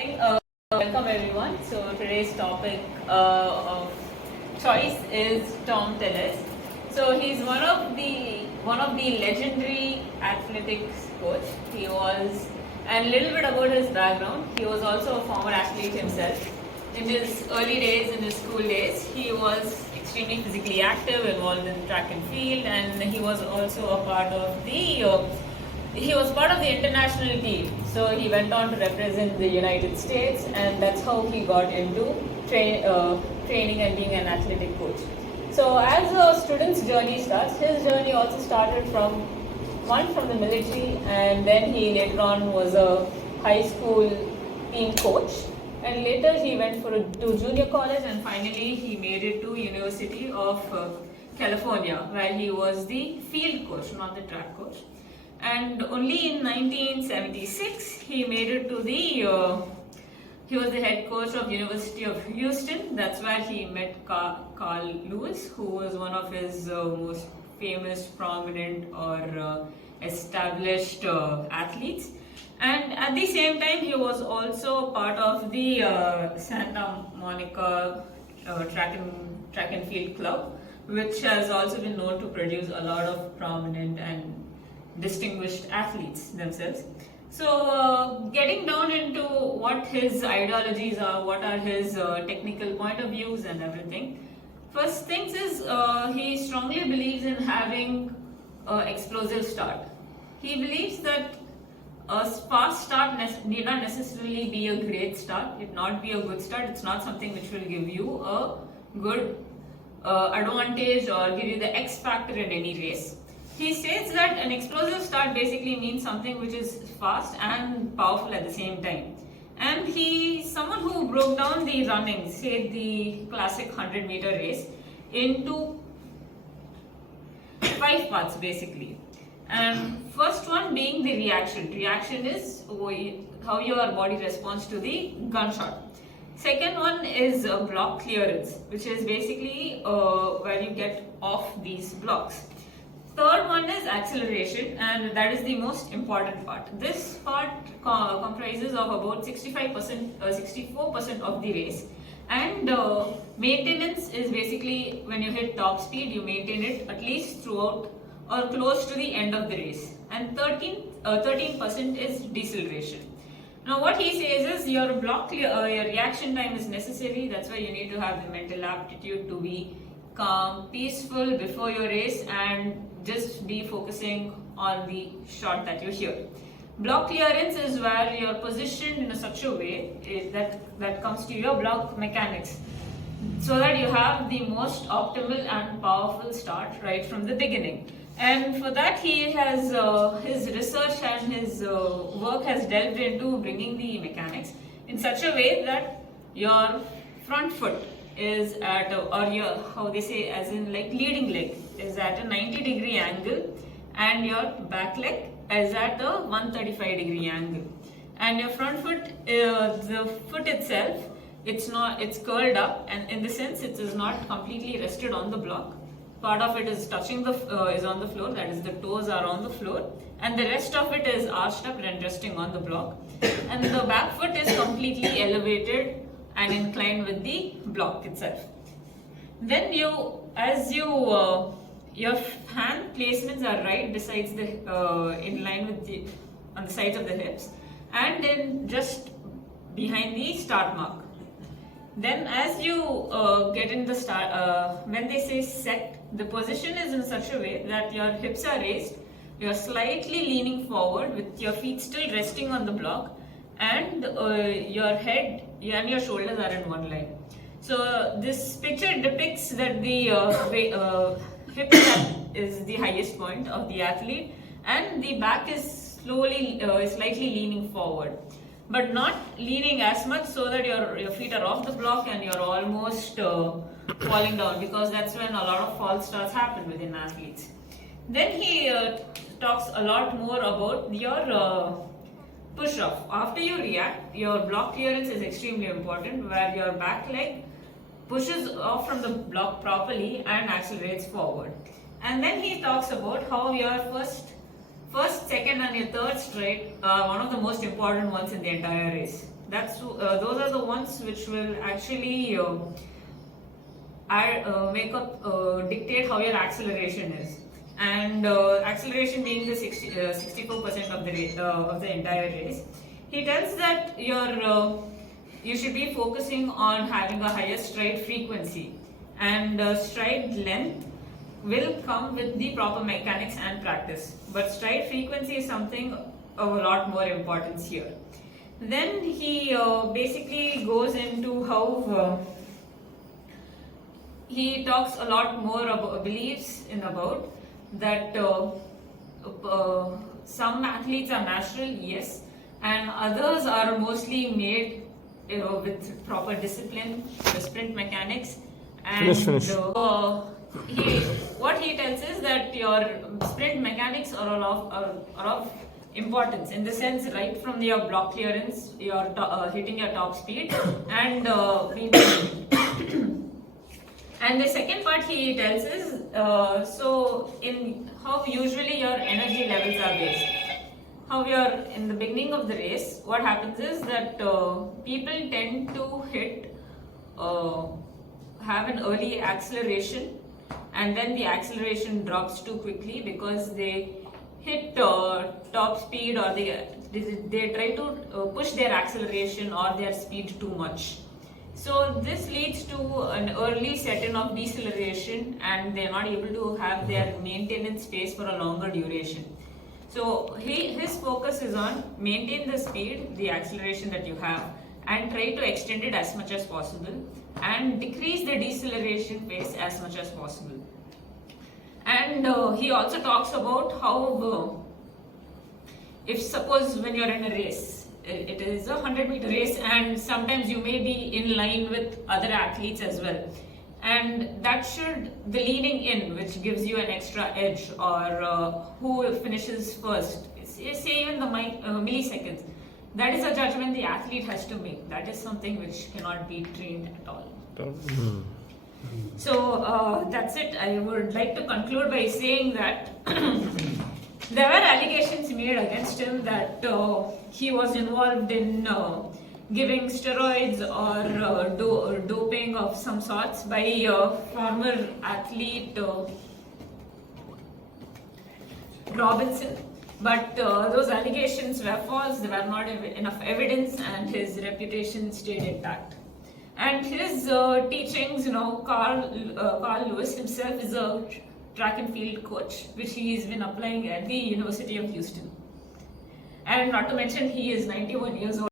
Welcome everyone. So today's topic of choice is Tom Tellez. So he's one of the legendary athletics coach. He was, and a little bit about his background. He was also a former athlete himself. In his early days, in his school days, he was extremely physically active, involved in track and field, and he was also a part of the international team. So he went on to represent the United States, and that's how he got into training and being an athletic coach. So as a student's journey starts, his journey also started from the military, and then he later on was a high school team coach, and later he went to junior college, and finally he made it to University of California, where he was the field coach, not the track coach. And only in 1976 he made it to he was the head coach of University of Houston. That's where he met Carl Lewis, who was one of his most famous, prominent or established athletes. And at the same time, he was also part of the Santa Monica track and field club, which has also been known to produce a lot of prominent and distinguished athletes themselves. So getting down into what his ideologies are, what are his technical point of views and everything. First things is he strongly believes in having explosive start. He believes that a fast start need not necessarily be a great start, it not be a good start. It's not something which will give you a good advantage or give you the X factor in any race. He states that an explosive start basically means something which is fast and powerful at the same time. And he's someone who broke down the running, say the classic 100-meter race, into 5 parts basically. And first one being the reaction. Reaction is how your body responds to the gunshot. Second one is block clearance, which is basically where you get off these blocks. Third one is acceleration, and that is the most important part. This part comprises of about 64% of the race, and maintenance is basically when you hit top speed, you maintain it at least throughout or close to the end of the race. And 13% is deceleration. Now what he says is your reaction time is necessary. That's why you need to have the mental aptitude to be calm, peaceful before your race, and just be focusing on the shot that you hear. Block clearance is where you're positioned in such a way that comes to your block mechanics, so that you have the most optimal and powerful start right from the beginning. And for that, he has his research and his work has delved into bringing the mechanics in such a way that your front foot is at how they say, as in like leading leg, is at a 90-degree angle, and your back leg is at a 135-degree angle. And your front foot, the foot itself, it's curled up, and in the sense it is not completely rested on the block. Part of it is touching is on the floor, that is the toes are on the floor, and the rest of it is arched up and resting on the block. And the back foot is completely elevated and inclined with the block itself. Then your hand placements are right besides in line with on the sides of the hips, and then just behind the start mark. Then as you get in the start, when they say set, the position is in such a way that your hips are raised, you're slightly leaning forward with your feet still resting on the block, and your head and your shoulders are in one line. So this picture depicts that the hip is the highest point of the athlete, and the back is slightly leaning forward, but not leaning as much so that your feet are off the block and you're almost falling down, because that's when a lot of false starts happen within athletes. Then he talks a lot more about your push off. After you react, your block clearance is extremely important, where your back leg pushes off from the block properly and accelerates forward. And then he talks about how your first, second and your third straight are one of the most important ones in the entire race. Those are the ones which will actually dictate how your acceleration is. And acceleration being the 64% of the of the entire race. He tells that you should be focusing on having a higher stride frequency, and stride length will come with the proper mechanics and practice. But stride frequency is something of a lot more importance here. Then he basically goes into how he talks a lot more about believes in about that some athletes are natural, yes, and others are mostly made with proper discipline, the sprint mechanics, and Finish. what he tells is that your sprint mechanics are of importance, in the sense right from your block clearance, your hitting your top speed, and and the second part he tells is so in how usually your energy levels are based. How you're in the beginning of the race, what happens is that people tend to have an early acceleration, and then the acceleration drops too quickly because they hit top speed, or they try to push their acceleration or their speed too much. So this leads to an early set-in of deceleration, and they're not able to have their maintenance phase for a longer duration. So his focus is on maintain the speed, the acceleration that you have, and try to extend it as much as possible, and decrease the deceleration phase as much as possible. And he also talks about how if suppose when you're in a race, it is a 100-meter race, and sometimes you may be in line with other athletes as well, and that should, the leading in, which gives you an extra edge, or who finishes first, say even the milliseconds, that is a judgment the athlete has to make. That is something which cannot be trained at all. So that's it. I would like to conclude by saying that there were allegations made against him that he was involved in giving steroids or doping of some sorts by former athlete Robinson. But those allegations were false. There were not enough evidence, and his reputation stayed intact. And his teachings, Carl Lewis himself is a track and field coach, which he has been applying at the University of Houston. And not to mention, he is 91 years old.